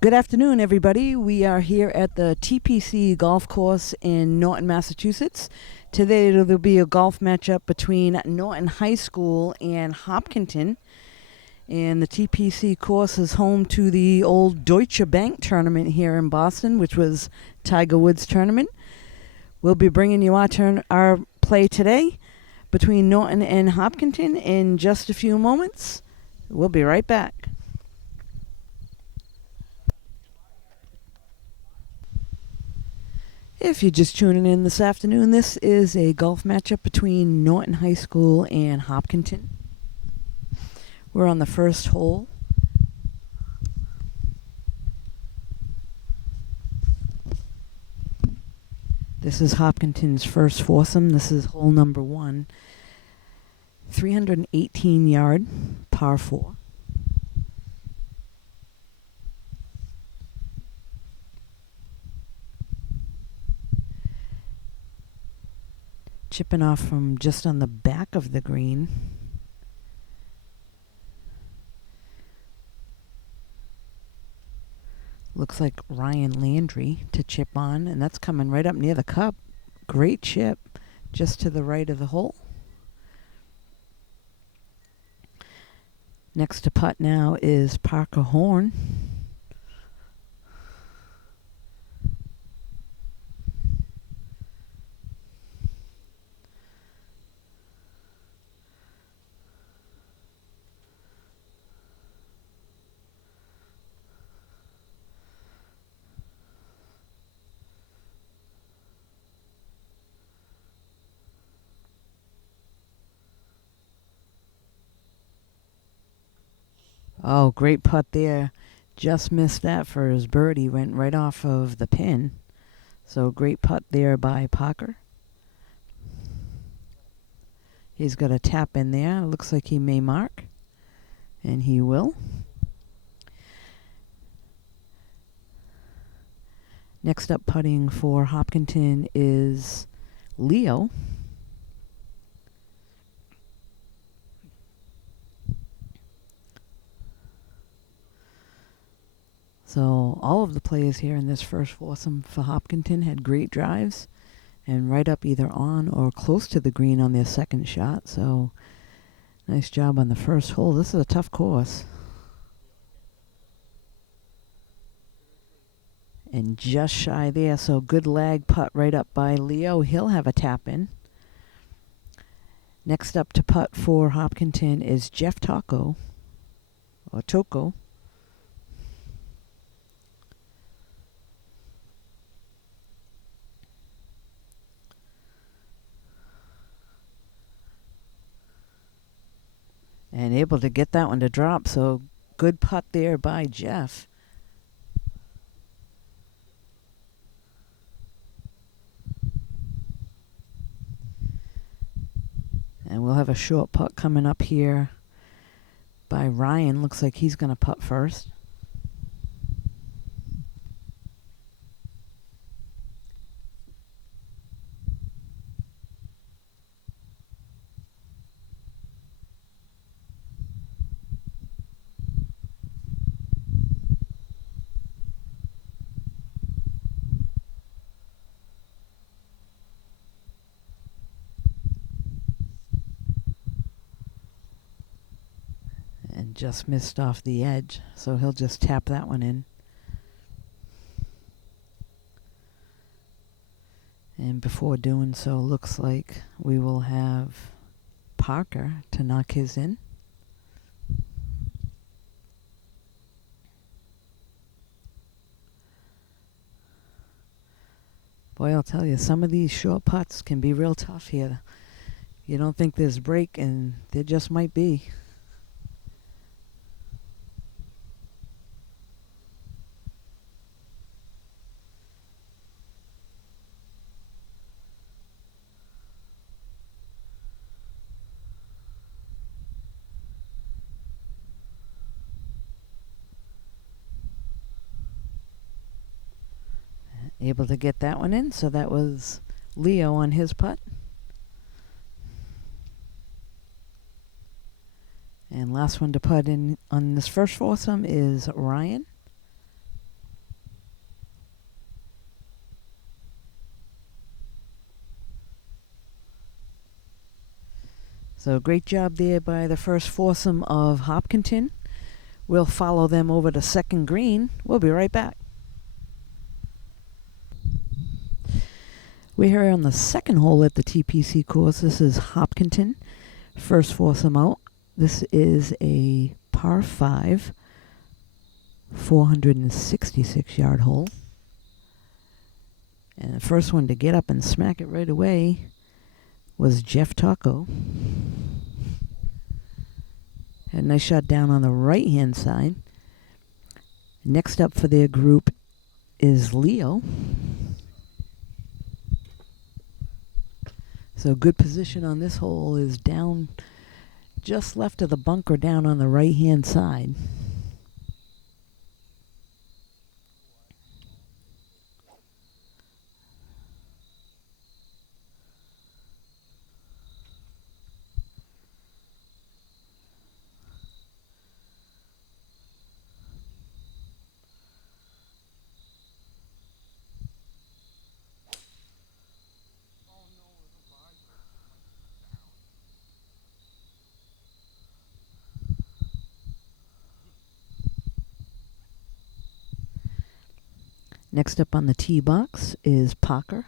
Good afternoon, everybody. We are here at the TPC Golf Course in Norton, Massachusetts. Today there'll be a golf matchup between Norton High School and Hopkinton. And the TPC course is home to the old Deutsche Bank tournament here in Boston, which was Tiger Woods' tournament. We'll be bringing you our play today between Norton and Hopkinton in just a few moments. We'll be right back. If you're just tuning in this afternoon, this is a golf matchup between Norton High School and Hopkinton. We're on the first hole. This is Hopkinton's first foursome. This is hole number 1. 318 yard, par 4. Chipping off from just on the back of the green. Looks like Ryan Landry to chip on, and that's coming right up near the cup. Great chip, just to the right of the hole. Next to putt now is Parker Horn. Oh, great putt there. Just missed that for his birdie. Went right off of the pin. So great putt there by Parker. He's got a tap in there. Looks like he may mark. And he will. Next up putting for Hopkinton is Leo. So all of the players here in this first foursome for Hopkinton had great drives and right up either on or close to the green on their second shot. So nice job on the first hole. This is a tough course. And just shy there, so good lag putt right up by Leo. He'll have a tap in. Next up to putt for Hopkinton is Jeff Tocco. And able to get that one to drop, so good putt there by Jeff. And we'll have a short putt coming up here by Ryan. Looks like he's going to putt first. And just missed off the edge, so he'll just tap that one in. And before doing so, looks like we will have Parker to knock his in. Boy, I'll tell you, some of these short putts can be real tough here. You don't think there's break, and there just might be. Able to get that one in, so that was Leo on his putt. And last one to putt in on this first foursome is Ryan. So great job there by the first foursome of Hopkinton. We'll follow them over to second green. We'll be right back. We're here on the second hole at the TPC course. This is Hopkinton. First foursome out. This is a par 5, 466-yard hole. And the first one to get up and smack it right away was Jeff Taco. Had a nice shot down on the right-hand side. Next up for their group is Leo. So good position on this hole is down just left of the bunker down on the right-hand side. Next up on the tee box is Parker.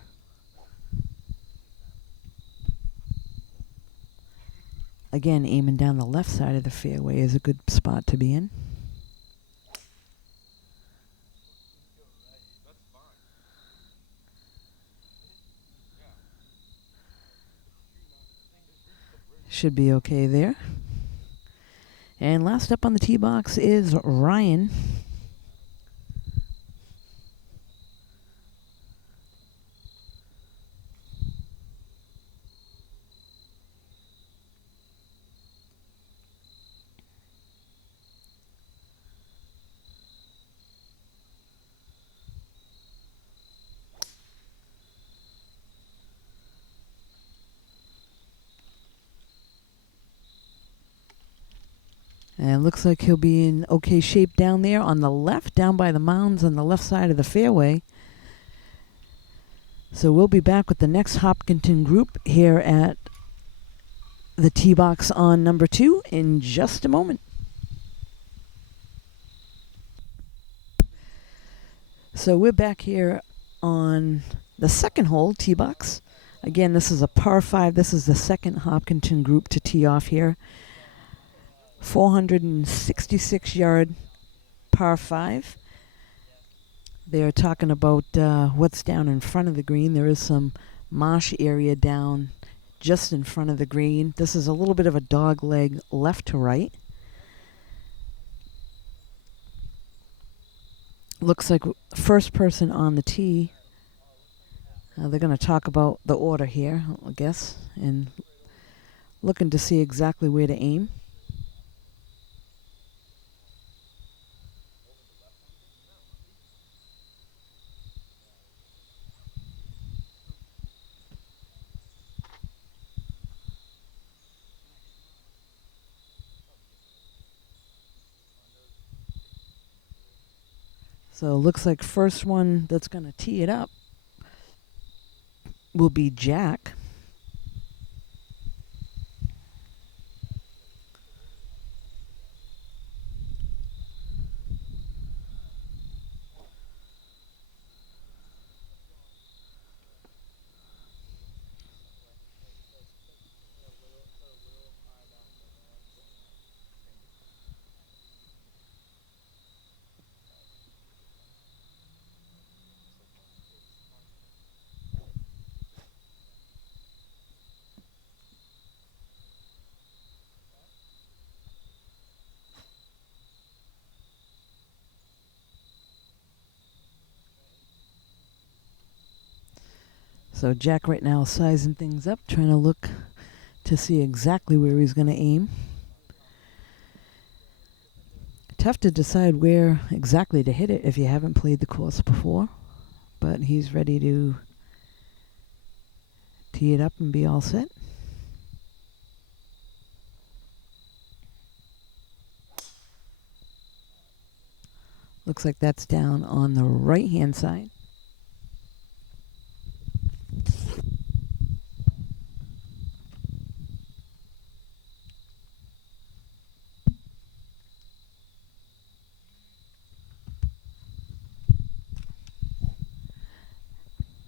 Again, aiming down the left side of the fairway is a good spot to be in. Should be okay there. And last up on the tee box is Ryan. And looks like he'll be in okay shape down there on the left, down by the mounds on the left side of the fairway. So we'll be back with the next Hopkinton group here at the tee box on number 2 in just a moment. So we're back here on the second hole, tee box. Again, this is a par 5. This is the second Hopkinton group to tee off here. 466-yard par 5. They're talking about what's down in front of the green. There is some marsh area down just in front of the green. This is a little bit of a dog leg left to right. Looks like first person on the tee. They're going to talk about the order here, I guess, and looking to see exactly where to aim. So looks like first one that's going to tee it up will be Jack. So Jack right now sizing things up, trying to look to see exactly where he's going to aim. Tough to decide where exactly to hit it if you haven't played the course before, but he's ready to tee it up and be all set. Looks like that's down on the right-hand side.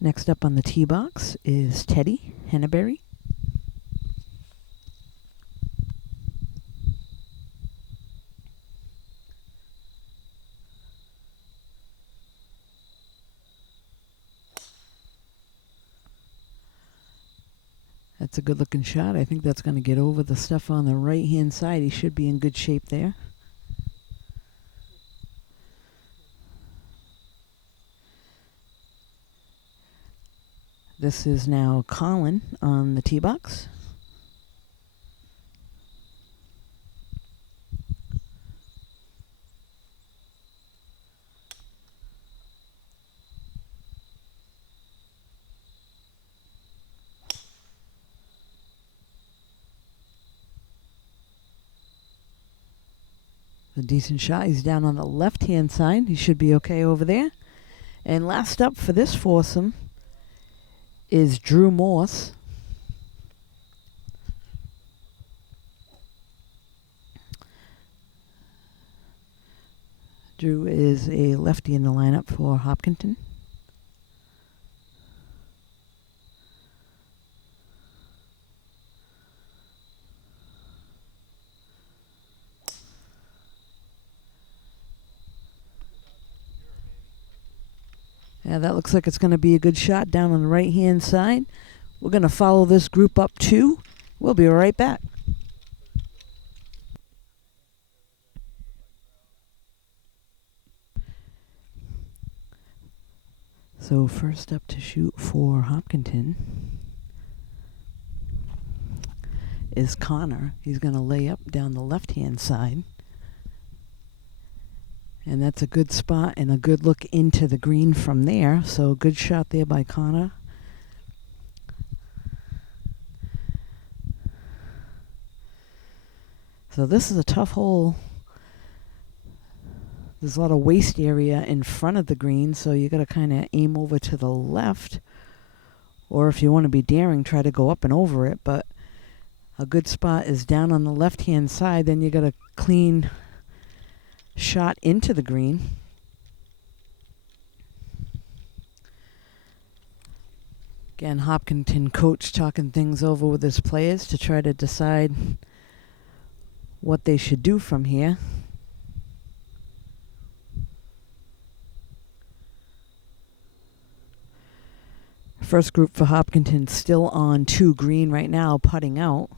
Next up on the tee box is Teddy Henneberry. That's a good looking shot. I think that's going to get over the stuff on the right hand side. He should be in good shape there. This is now Colin on the tee box. A decent shot. He's down on the left-hand side. He should be okay over there. And last up for this foursome is Drew Morse. Drew is a lefty in the lineup for Hopkinton. Yeah, that looks like it's going to be a good shot down on the right-hand side. We're going to follow this group up too. We'll be right back. So first up to shoot for Hopkinton is Connor. He's going to lay up down the left-hand side. And that's a good spot and a good look into the green from there. So good shot there by Connor. So this is a tough hole. There's a lot of waste area in front of the green, so you got to kind of aim over to the left. Or if you want to be daring, try to go up and over it. But a good spot is down on the left-hand side. Then you got a clean shot into the green. Again, Hopkinton coach talking things over with his players to try to decide what they should do from here. First group for Hopkinton still on 2 green right now, putting out.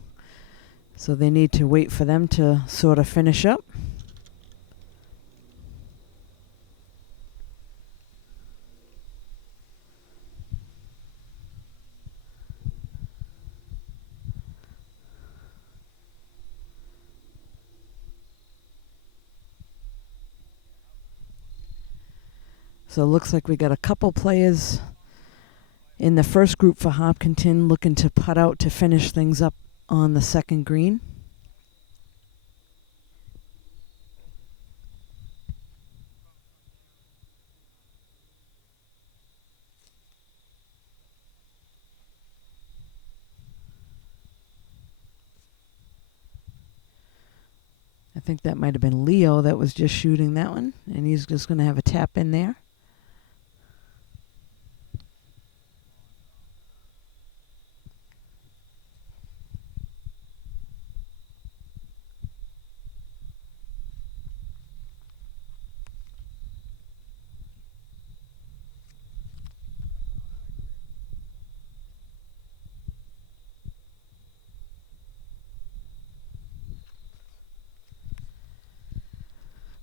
So they need to wait for them to sort of finish up. So it looks like we got a couple players in the first group for Hopkinton looking to putt out to finish things up on the second green. I think that might have been Leo that was just shooting that one, and he's just going to have a tap in there.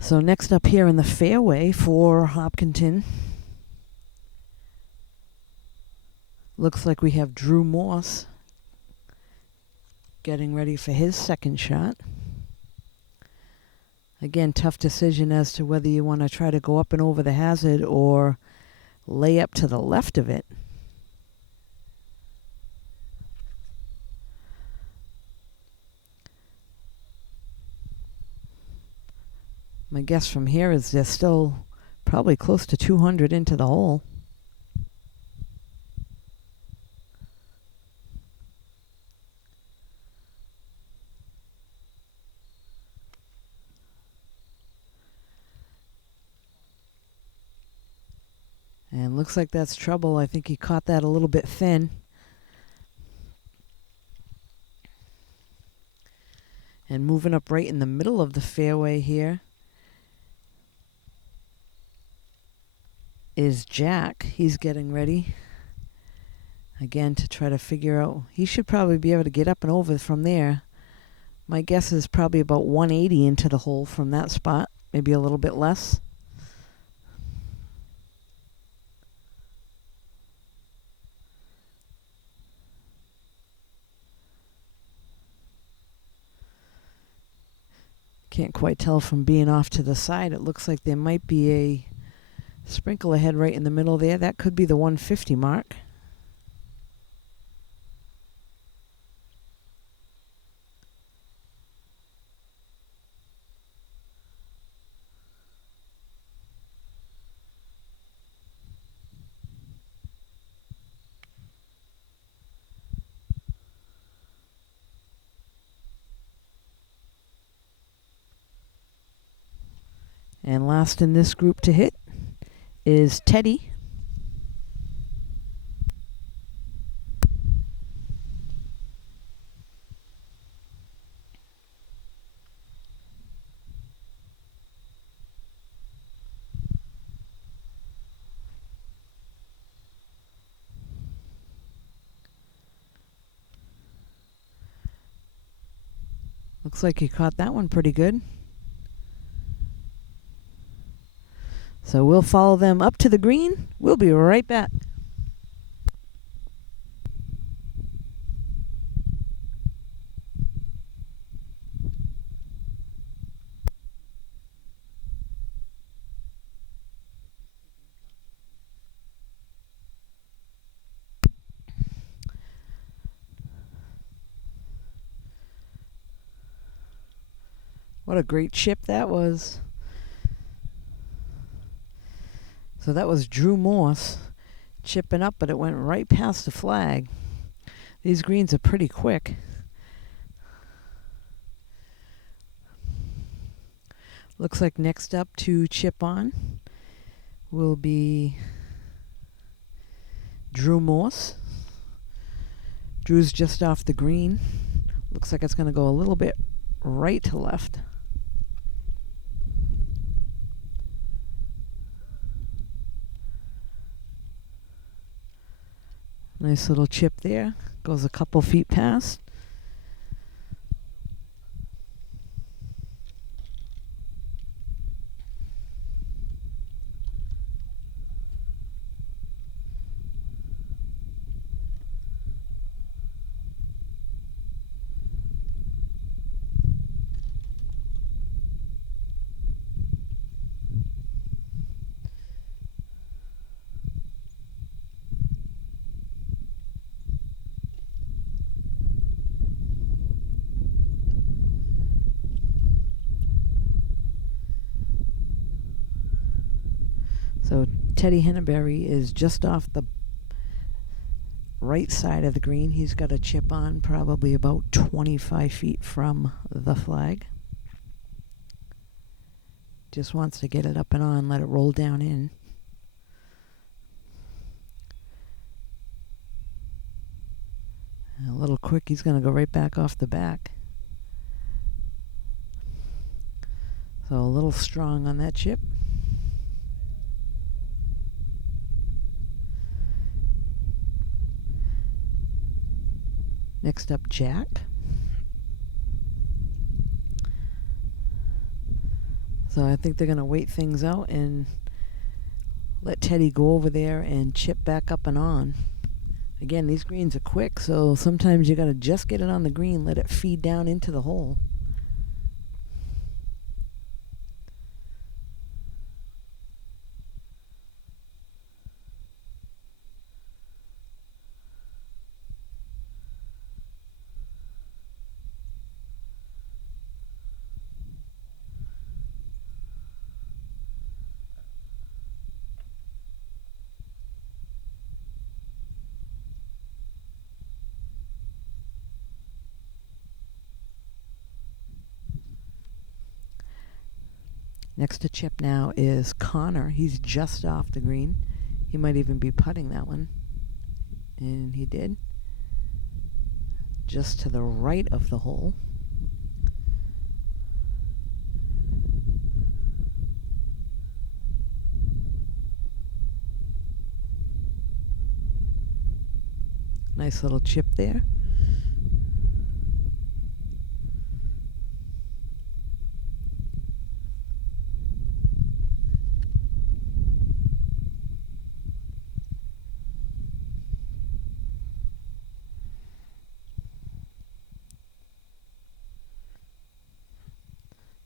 So next up here in the fairway for Hopkinton, looks like we have Drew Morse getting ready for his second shot. Again, tough decision as to whether you want to try to go up and over the hazard or lay up to the left of it. My guess from here is they're still probably close to 200 into the hole. And looks like that's trouble. I think he caught that a little bit thin. And moving up right in the middle of the fairway here is Jack. He's getting ready again to try to figure out. He should probably be able to get up and over from there. My guess is probably about 180 into the hole from that spot, maybe a little bit less. Can't quite tell from being off to the side. It looks like there might be a sprinkler head right in the middle there. That could be the 150 mark. And last in this group to hit is Teddy. Looks like he caught that one pretty good. So we'll follow them up to the green. We'll be right back. What a great chip that was. So that was Drew Morse chipping up, but it went right past the flag. These greens are pretty quick. Looks like next up to chip on will be Drew Morse. Drew's just off the green. Looks like it's going to go a little bit right to left. Nice little chip there. Goes a couple feet past. So Teddy Henneberry is just off the right side of the green. He's got a chip on probably about 25 feet from the flag. Just wants to get it up and on, let it roll down in. A little quick, he's going to go right back off the back. So a little strong on that chip. Next up, Jack. So I think they're going to wait things out and let Teddy go over there and chip back up and on. Again, these greens are quick, so sometimes you got to just get it on the green, let it feed down into the hole. Next to chip now is Connor. He's just off the green. He might even be putting that one. And he did. Just to the right of the hole. Nice little chip there.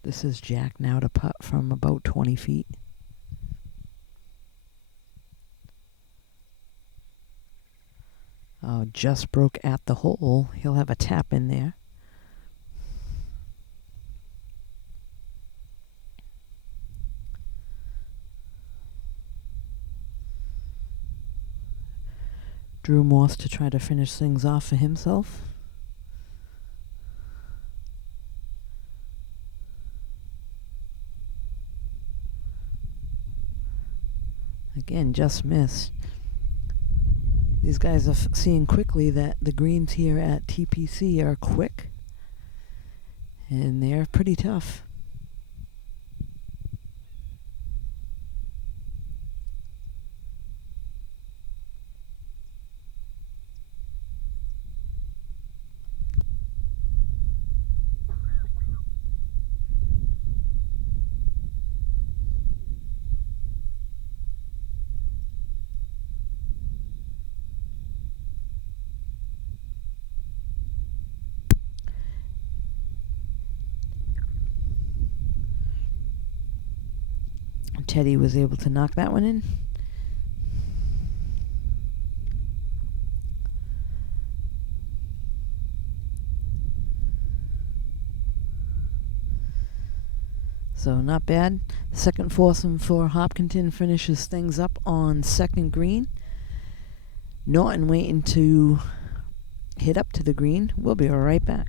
This is Jack now to putt from about 20 feet. Oh, just broke at the hole. He'll have a tap in there. Drew Morse to try to finish things off for himself. Again, just missed. These guys are seeing quickly that the greens here at TPC are quick. And they're pretty tough. Teddy was able to knock that one in. So not bad. Second foursome for Hopkinton finishes things up on second green. Norton waiting to hit up to the green. We'll be right back.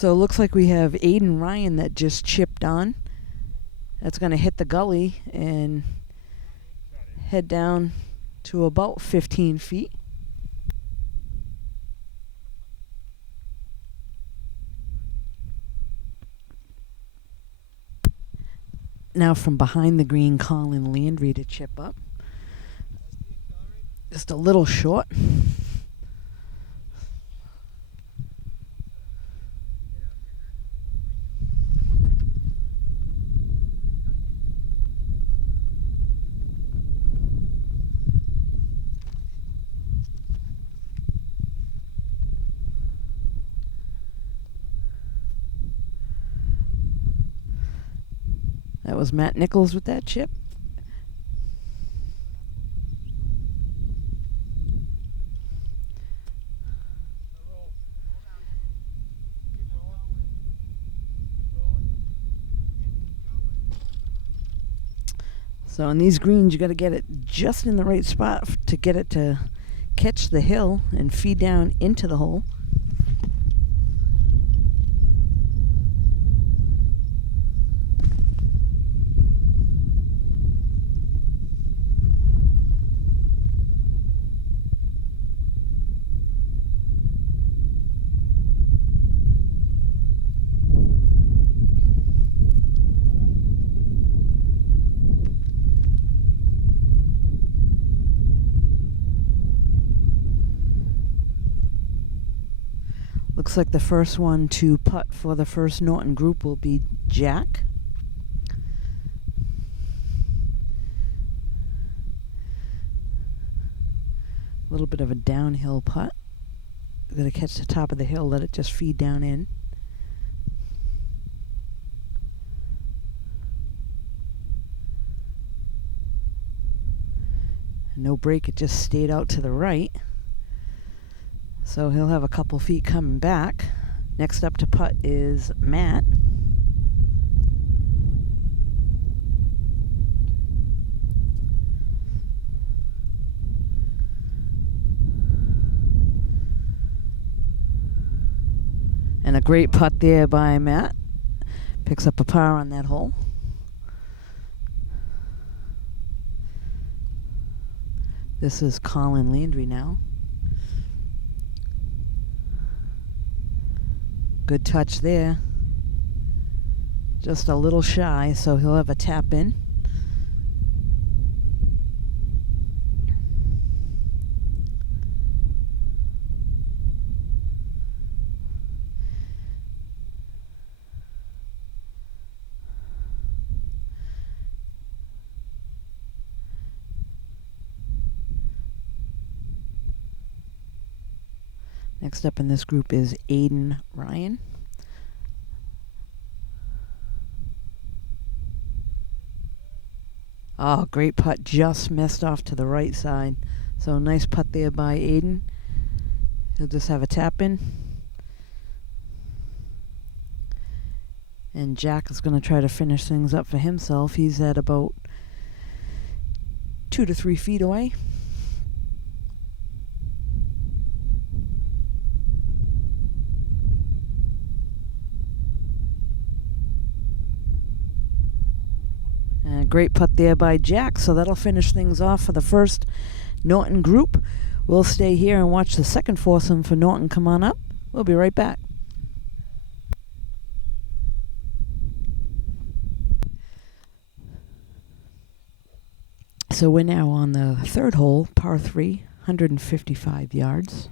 So it looks like we have Aiden Ryan that just chipped on. That's going to hit the gully and head down to about 15 feet. Now from behind the green, Colin Landry to chip up. Just a little short. That was Matt Nichols with that chip. So on these greens, you got to get it just in the right spot to get it to catch the hill and feed down into the hole. Looks like the first one to putt for the first Norton group will be Jack. A little bit of a downhill putt. Got to catch the top of the hill, let it just feed down in. No break, it just stayed out to the right. So he'll have a couple feet coming back. Next up to putt is Matt. And a great putt there by Matt. Picks up a par on that hole. This is Colin Landry now. Good touch there. Just a little shy, so he'll have a tap in. Next up in this group is Aiden Ryan. Oh, great putt. Just missed off to the right side. So nice putt there by Aiden. He'll just have a tap in. And Jack is going to try to finish things up for himself. He's at about 2 to 3 feet away. And a great putt there by Jack, so that'll finish things off for the first Norton group. We'll stay here and watch the second foursome for Norton come on up. We'll be right back. So we're now on the third hole, par 3, 155 yards.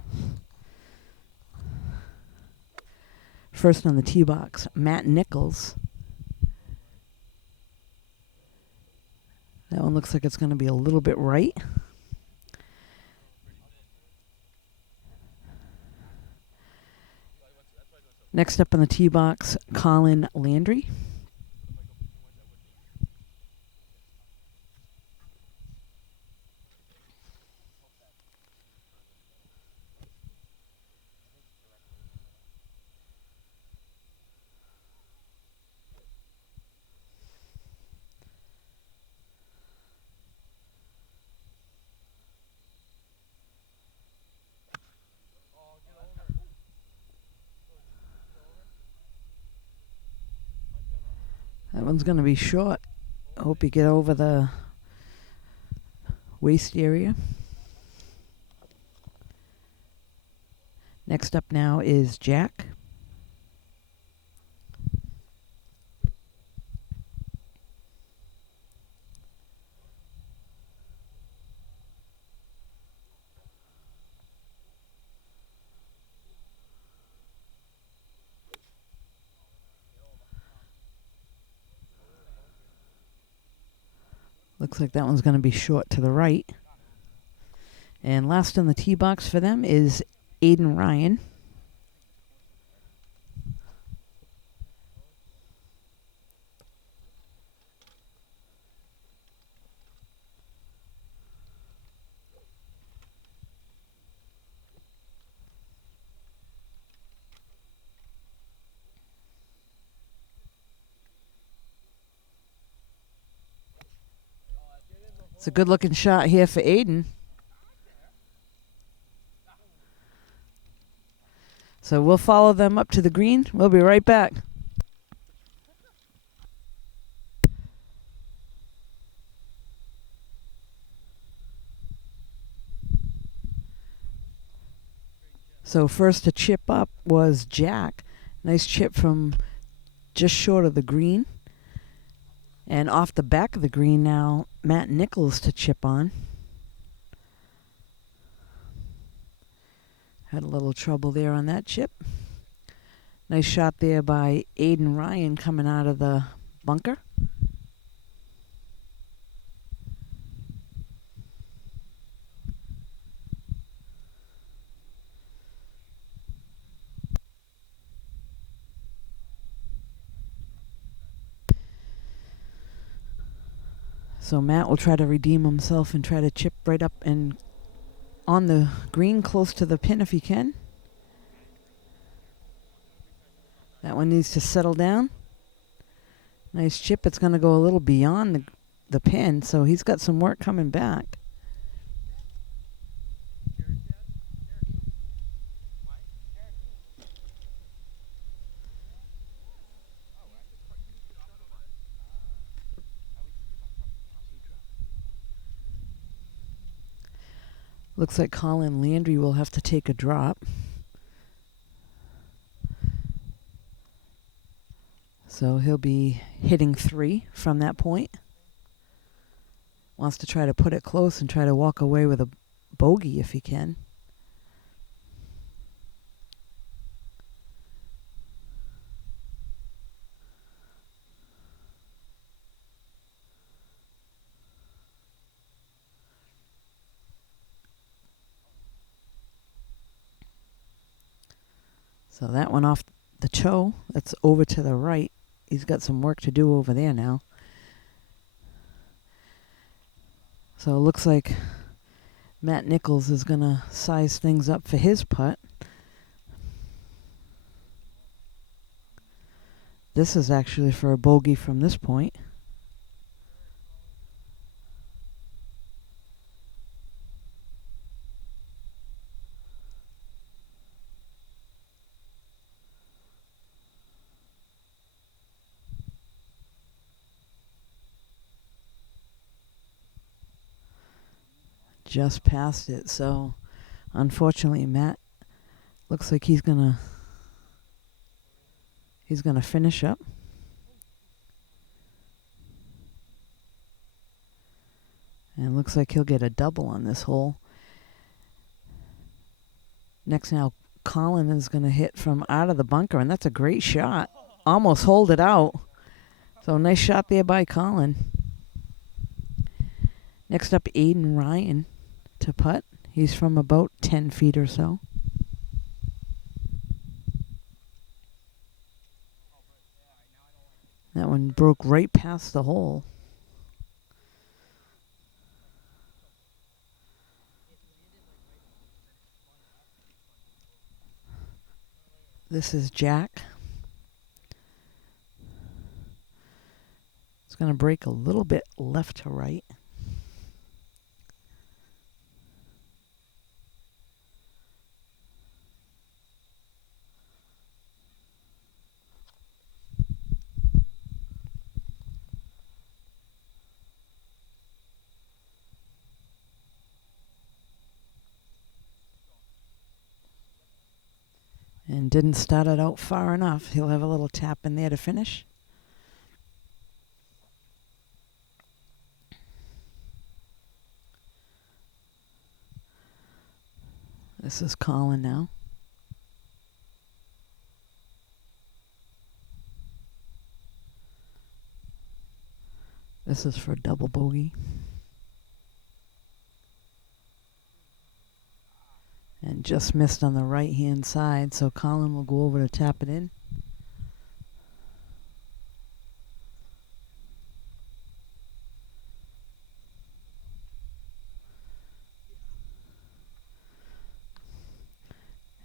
First on the tee box, Matt Nichols. That one looks like it's going to be a little bit right. Next up on the tee box, Colin Landry. That one's going to be short. I hope you get over the waist area. Next up now is Jack. Looks like that one's going to be short to the right. And last on the tee box for them is Aiden Ryan. It's a good looking shot here for Aiden. So we'll follow them up to the green. We'll be right back. So first to chip up was Jack. Nice chip from just short of the green. And off the back of the green now, Matt Nichols to chip on. Had a little trouble there on that chip. Nice shot there by Aiden Ryan coming out of the bunker. So Matt will try to redeem himself and try to chip right up and on the green close to the pin if he can. That one needs to settle down. Nice chip. It's going to go a little beyond the pin, so he's got some work coming back. Looks like Colin Landry will have to take a drop. So he'll be hitting 3 from that point. Wants to try to put it close and try to walk away with a bogey if he can. So that one off the toe. That's over to the right. He's got some work to do over there now. So it looks like Matt Nichols is going to size things up for his putt. This is actually for a bogey from this point. Just past it. So unfortunately, Matt looks like he's gonna finish up. And looks like he'll get a double on this hole. Next now, Colin is going to hit from out of the bunker, and that's a great shot. Almost holed it out. So nice shot there by Colin. Next up, Aiden Ryan to putt. He's from about 10 feet or so. That one broke right past the hole. This is Jack. It's going to break a little bit left to right. And didn't start it out far enough. He'll have a little tap in there to finish. This is Colin now. This is for double bogey. And just missed on the right-hand side, so Colin will go over to tap it in.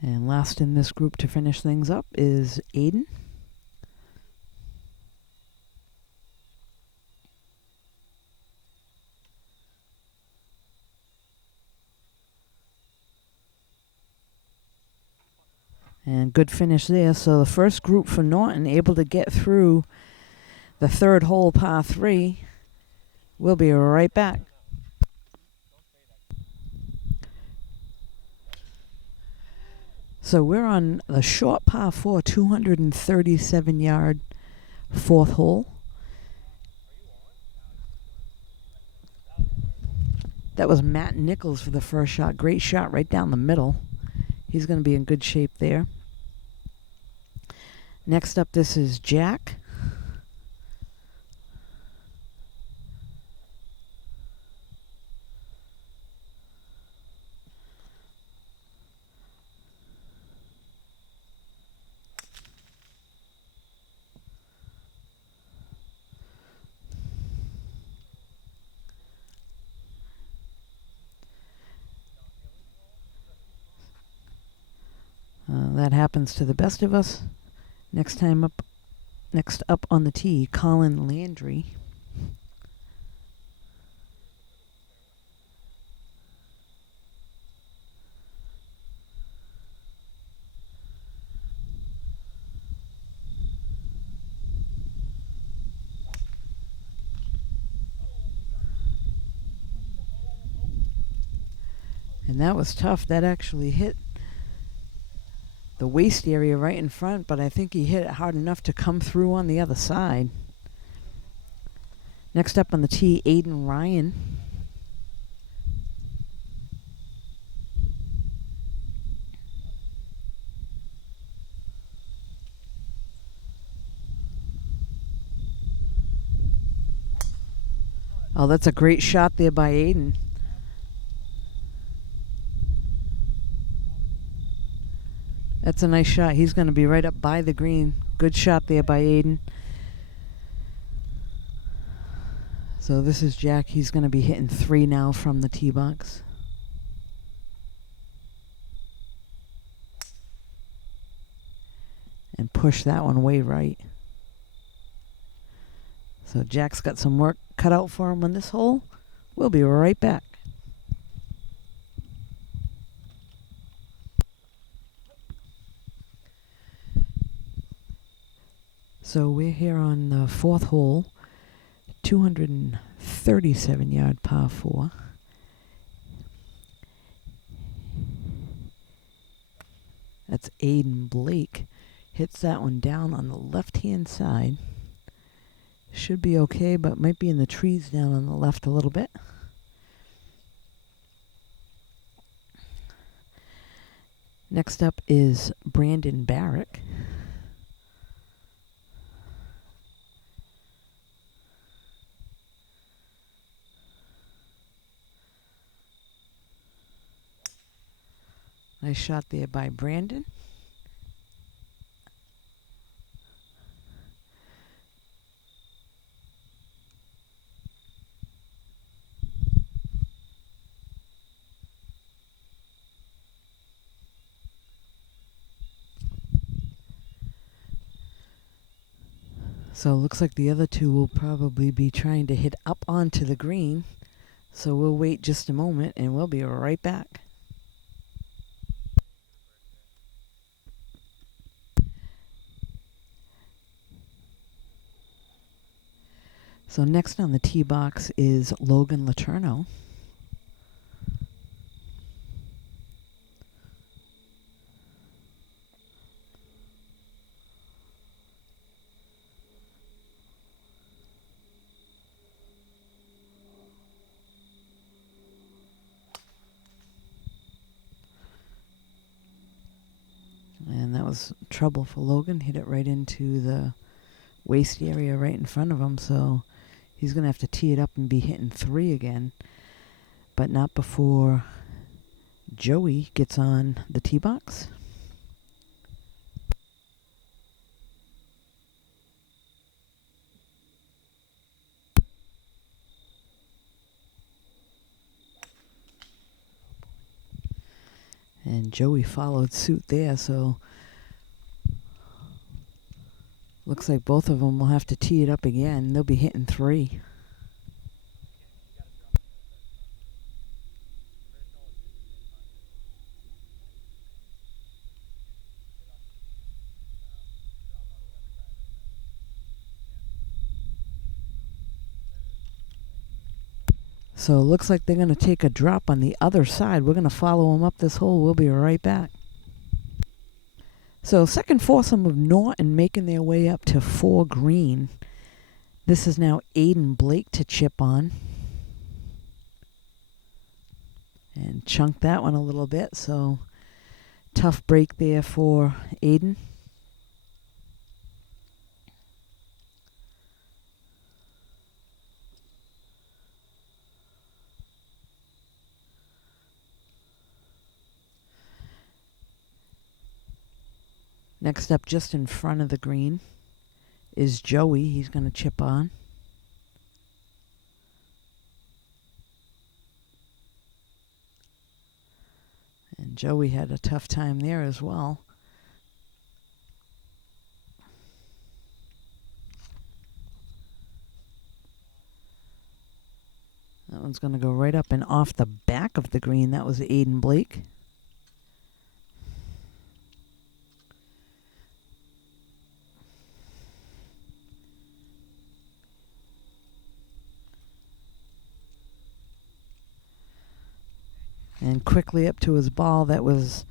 And last in this group to finish things up is Aiden. And good finish there. So the first group for Norton able to get through the third hole, par 3. We'll be right back. So we're on the short par 4, 237-yard fourth hole. That was Matt Nichols for the first shot. Great shot right down the middle. He's going to be in good shape there. Next up, this is Jack. That happens to the best of us. Next up on the tee, Colin Landry. And that was tough. That actually hit the waist area right in front, but I think he hit it hard enough to come through on the other side. Next up on the tee, Aiden Ryan. Oh, that's a great shot there by Aiden. That's a nice shot. He's going to be right up by the green. Good shot there by Aiden. So this is Jack. He's going to be hitting 3 now from the tee box. And push that one way right. So Jack's got some work cut out for him on this hole. We'll be right back. So we're here on the 4th hole, 237-yard par 4. That's Aiden Blake. Hits that one down on the left-hand side. Should be okay, but might be in the trees down on the left a little bit. Next up is Brandon Barrick. Nice shot there by Brandon. So it looks like the other two will probably be trying to hit up onto the green. So we'll wait just a moment and we'll be right back. So next on the tee box is Logan Letourneau. And that was trouble for Logan. Hit it right into the waist area right in front of him. So he's going to have to tee it up and be hitting 3 again. But not before Joey gets on the tee box. And Joey followed suit there, so looks like both of them will have to tee it up again. They'll be hitting 3. So it looks like they're going to take a drop on the other side. We're going to follow them up this hole. We'll be right back. So second foursome of Norton making their way up to 4 green. This is now Aiden Blake to chip on. And chunk that one a little bit. So tough break there for Aiden. Next up, just in front of the green, is Joey. He's going to chip on. And Joey had a tough time there as well. That one's going to go right up and off the back of the green. That was Aiden Blake. And quickly up to his ball. That was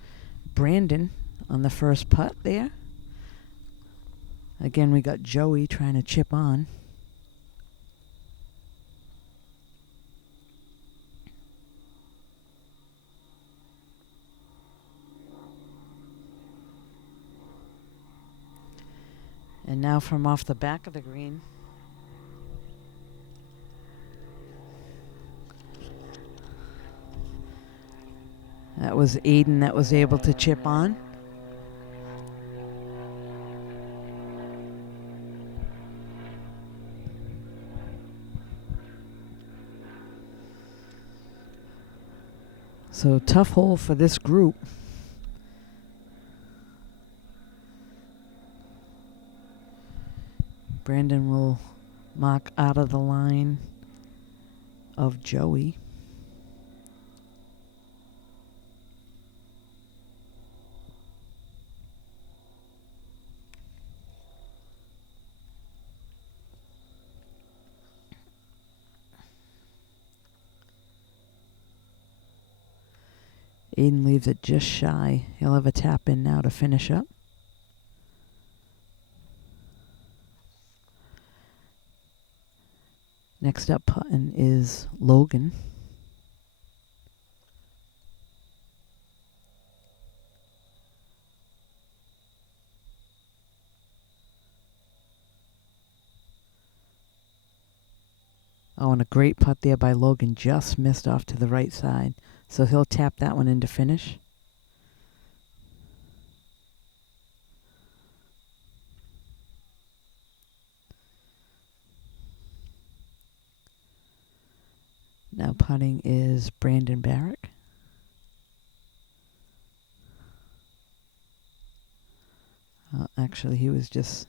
Brandon on the first putt there. Again, we got Joey trying to chip on. And now from off the back of the green. That was Aiden that was able to chip on. So tough hole for this group. Brandon will mark out of the line of Joey. Aiden leaves it just shy. He'll have a tap in now to finish up. Next up putting is Logan. Oh, and a great putt there by Logan. Just missed off to the right side. So he'll tap that one in to finish. Now putting is Brandon Barrick. Actually, he was just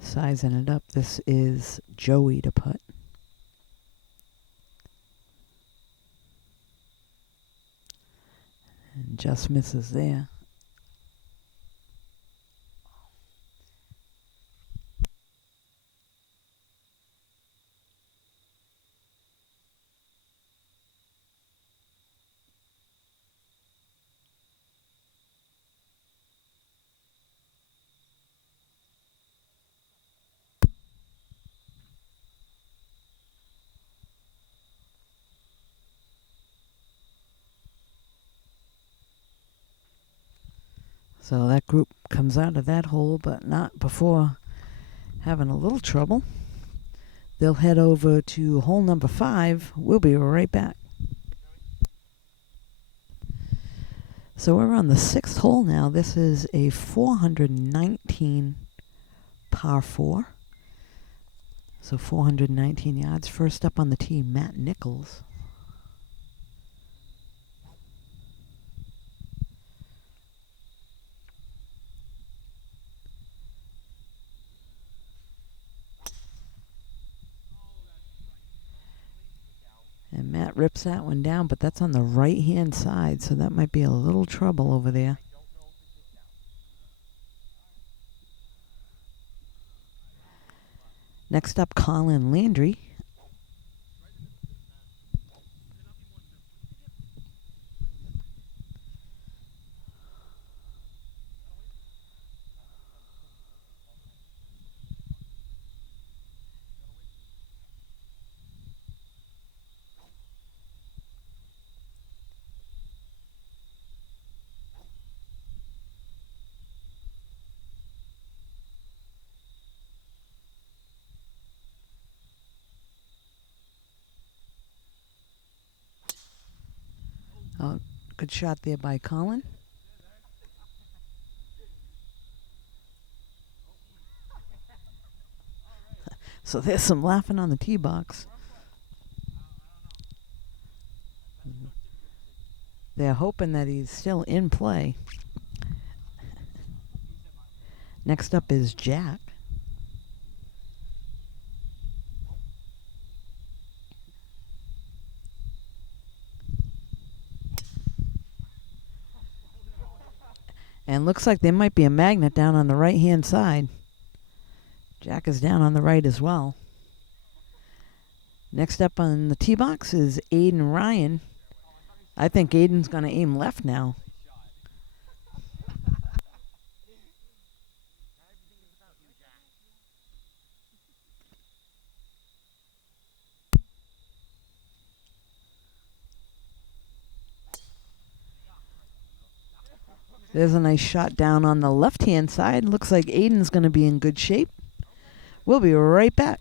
sizing it up. This is Joey to putt. And just misses there. So that group comes out of that hole, but not before having a little trouble. They'll head over to hole number 5. We'll be right back. So we're on the 6th hole now. This is a 419 par 4. So 419 yards. First up on the tee, Matt Nichols. And Matt rips that one down, but that's on the right-hand side, so that might be a little trouble over there. Next up, Colin Landry. Oh, good shot there by Colin. So there's some laughing on the tee box. They're hoping that he's still in play. Next up is Jack. And looks like there might be a magnet down on the right-hand side. Jack is down on the right as well. Next up on the tee box is Aiden Ryan. I think Aiden's going to aim left now. There's a nice shot down on the left-hand side. Looks like Aiden's going to be in good shape. We'll be right back.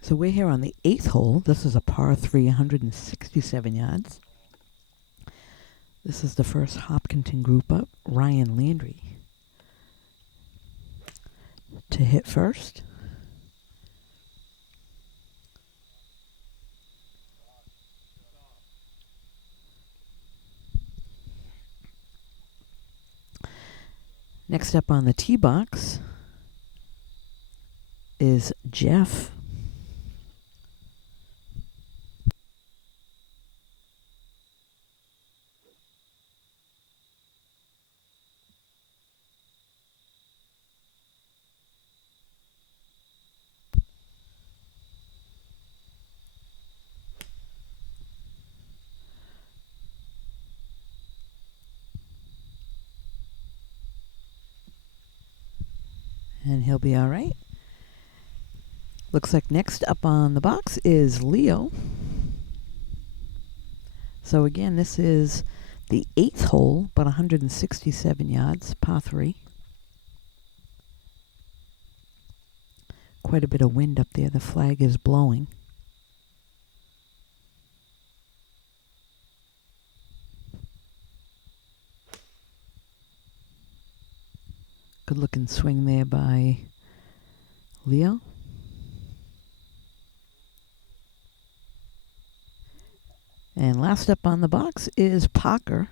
So we're here on the 8th hole. This is a par 3, 167 yards. This is the first Hopkinton group up. Ryan Landry to hit first. Next up on the tee box is Jeff. And he'll be all right. Looks like next up on the box is Leo. So again, this is the 8th hole, but 167 yards, par 3. Quite a bit of wind up there. The flag is blowing. Good looking swing there by Leo. And last up on the box is Parker.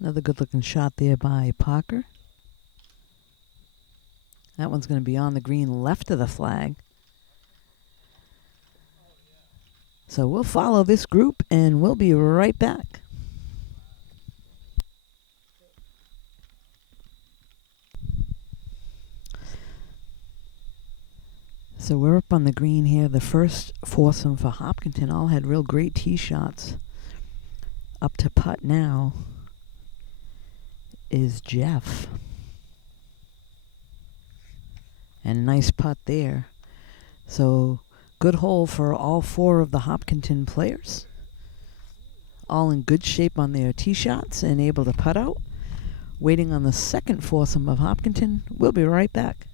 Another good looking shot there by Parker. That one's going to be on the green left of the flag. So we'll follow this group and we'll be right back. So we're up on the green here. The first foursome for Hopkinton all had real great tee shots. Up to putt now is Jeff. And a nice putt there. So good hole for all 4 of the Hopkinton players. All in good shape on their tee shots and able to putt out. Waiting on the second foursome of Hopkinton. We'll be right back.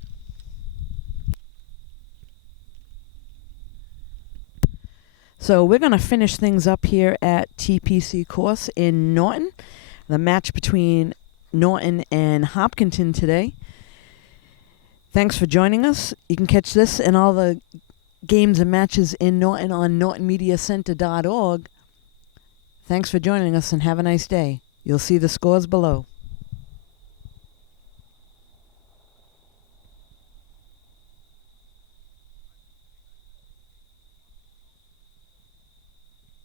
So we're going to finish things up here at TPC course in Norton. The match between Norton and Hopkinton today. Thanks for joining us. You can catch this and all the games and matches in Norton on nortonmediacenter.org. Thanks for joining us and have a nice day. You'll see the scores below.